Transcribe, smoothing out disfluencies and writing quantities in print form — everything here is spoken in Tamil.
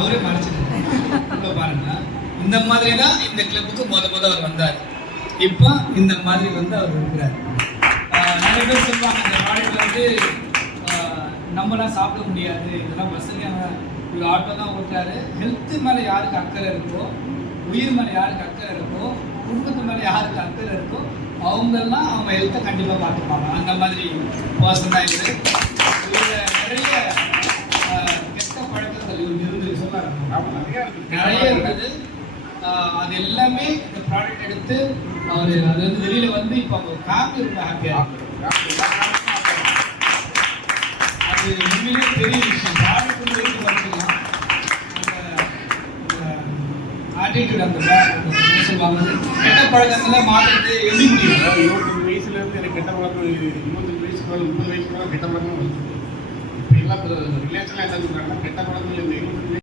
அவரே மறைச்சிட்டாரு. பாருங்க, இந்த மாதிரி தான் இந்த கிளப்புக்கு முத அவர் வந்தார். இப்போ இந்த மாதிரி வந்து அவர் இருக்கிறார். நிறைய பேர் சொல்லுவாங்க இந்த ப்ராடக்ட்ல வந்து நம்மளாம் சாப்பிட முடியாது, இதெல்லாம் வசதியான ஒரு ஆட்டோ தான் ஓட்டுறாரு. ஹெல்த்து மேலே யாருக்கு அக்கறை இருக்கோ, உயிர் மேலே யாருக்கு அக்கறை இருக்கோ, குடும்பத்து மேலே யாருக்கு அக்கறை இருக்கோ அவங்கெல்லாம் அவங்க ஹெல்த்தை கண்டிப்பாக பார்த்துப்பாங்க. அந்த மாதிரி பர்சன் தான் இது. இதில் நிறைய கெட்ட பழக்கங்கள் இவங்க இருந்து நிறைய இருக்குது. அது எல்லாமே இந்த ப்ராடக்ட் எடுத்து அவர் அது வந்து வெளியில் வந்து இப்போ அவங்க ஃபேமிலி ரொம்ப ஹாப்பியாக இருக்கு. அது உண்மையிலே பெரிய விஷயம். ப்ராடக்ட் வந்து எடுத்து வச்சுக்கலாம். ஆட்டிடியூட் அந்த சொல்லுவாங்க கெட்ட பழக்கங்களை மாற்றுறது எப்படி முடியும்? 25 வயசுலேருந்து எனக்கு கெட்ட பழக்கம், 25 வயசுக்கு 30 வயசுக்கு கெட்ட பழக்கம் வந்துச்சு. இப்போ எல்லாம் ரிலேஷன்லாம் என்ன சொல்கிறாங்கன்னா கெட்ட பழக்கம் இந்த 25